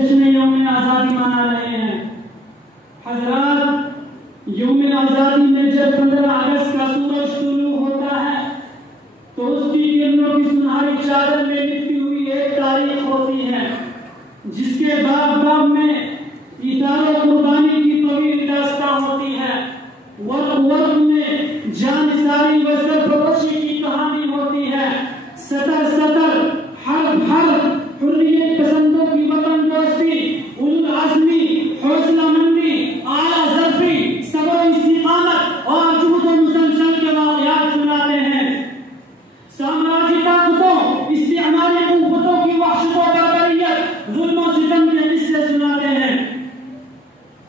यौम आज़ादी मना रहे हैं। हज़रात, यौम आज़ादी में जब 15 अगस्त का सूरज तुलू होता है तो उसकी किरणों की सुनहरी चादर में लिपटी हुई एक तारीख होती है, जिसके बाब में इतारो कुर्बानी की तवील दास्तां होती है। वर्क में जानिसारी व सरफरोशी की कहानी होती है। सतर सतर हर हुर्रियत पसंदों की वतन दोस्ती, उलुल आज़मी, हौसलामंदी, आला ज़र्फ़ी, सब्र इस्तिक़ामत और जुहद व मुसलसल के वाक़यात सुनाते हैं। साम्राज्य ताकतों, इस्तिअमारी कुव्वतों की वहशत व बर्बरियत, ज़ुल्म व सितम के किस्से सुनाते हैं।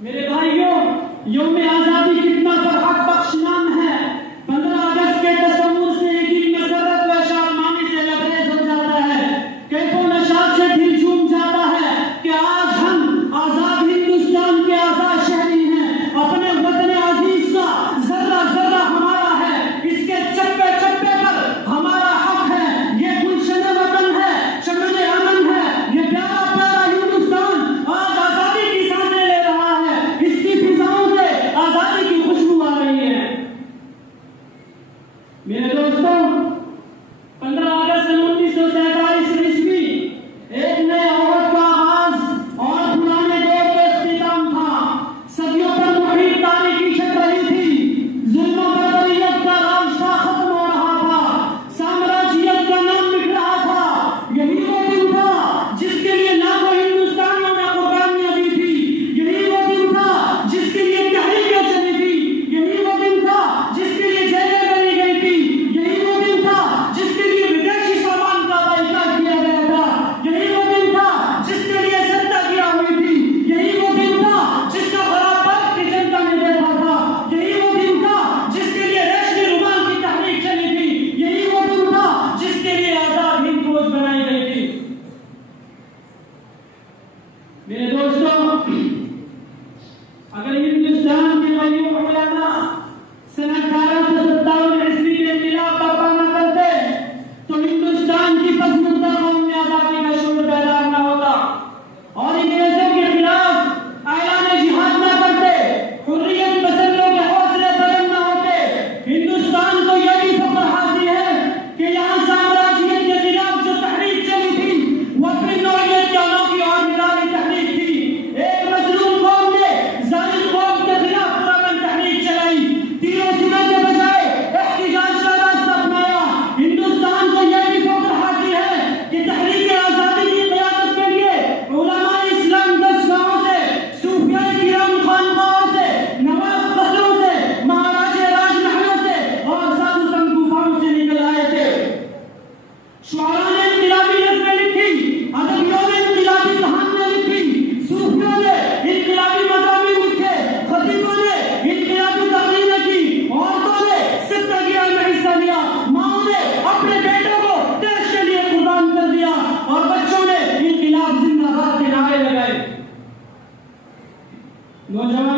मेरे भाइयों, यौम आज़ादी कितना फरहत बख्श नाम है। 15 अगस्त के तस्वुर से एक मसरत व शादमानी से लबरेज हो जाता है। कैफो नशात से दिल झूम जाता है कि आज हम आजाद हिंदुस्तान के आजाद शहरी हैं। अपने वतन अजीज का जर्रा जर्रा हमारा है, इसके चप्पे चप्पे पर हमारा हक है। ये गुलशन वतन है, चमन अमन है, ये प्यारा प्यारा हिंदुस्तान आज आजादी की सांसें ले रहा है। इसकी फिजाओं से आजादी की खुशबू आ रही है। मेरे दोस्तों, 15 अगस्त 1947 ईस्वी एक नए औहद का आगाज और पुराने दौर का इख्तिताम था। सदियों पर मुहीत तारीकी छट रही थी, जुल्म और बर्बरियत का राज था खत्म हो रहा था, साम्राज्यियत का नाम मिट रहा था। यही वो दिन था जिसके लिए लाखों हिंदुस्तानियों ने कुर्बानियां दी थी। यही वो दिन था जिसके लिए तहरीकें चली थी। यही वो दिन था जिसके लिए जेलें बनी गई थी। यही वो दिन था जिसके लिए विदेशी सामान का बाइकाट किया गया था। यही वो दिन था जिसके लिए सत्ता किया हुई थी। यही वो दिन था जिसका खराब की जनता ने देखा था। यही वो दिन था जिसके लिए रेशमी रुमाल की तहरीक चली थी। यही वो दिन था जिसके लिए आजाद हिंद फौज बनाई गई थी। मेरे दोस्तों, अगर हिंदुस्तान के कय्यूम मौलाना सन 1857 ईस्वी के इनकलाब बर्पा न करते तो हिंदुस्तान की पसमुर्दा कौम में आजादी का शूर बेदार न होता और अंग्रेजों के खिलाफ ऐलान जिहाद न करते, हुर्रियत पसंदों के हौसले बुलंद न होते। हिंदुस्तान को यह भी फख्र हासिल है कि यहाँ साम्राज्यियत के खिलाफ जो तहरीक चली थी वो अपनी नौइयत की अनोखी और निराली तहरीक थी। एक मजलूम कौम ने जालिम कौम के खिलाफ पुरअमन तहरीक चलाई, तीरों सिरों के बजाय एहतिजाज का रास्ता अपनाया। हिंदुस्तान को यह भी फख्र हासिल है कि तहरीक आजादी की क़यादत के लिए उलमाए इस्लाम दरगाहों से, सूफियाए किराम खानकाहों से, नवाब कस्रों से, महाराजे राजमहलों से और साधु संत गुफाओं से निकल आए थे। शुआरा ने इनकलाबी नज़्में लिखी, अदबियों ने इनकलाबी कहानियां लिखी, सूफियों ने इनकलाबी मज़ामीन लिखे, खतीबों ने इनकलाबी तकरीरें की, औरतों ने सत्याग्रह में हिस्सा लिया, माओ ने अपने बेटों को देश के लिए कुर्बान कर दिया और बच्चों ने इनकलाब जिंदाबाद के नारे लगाए। नौजवान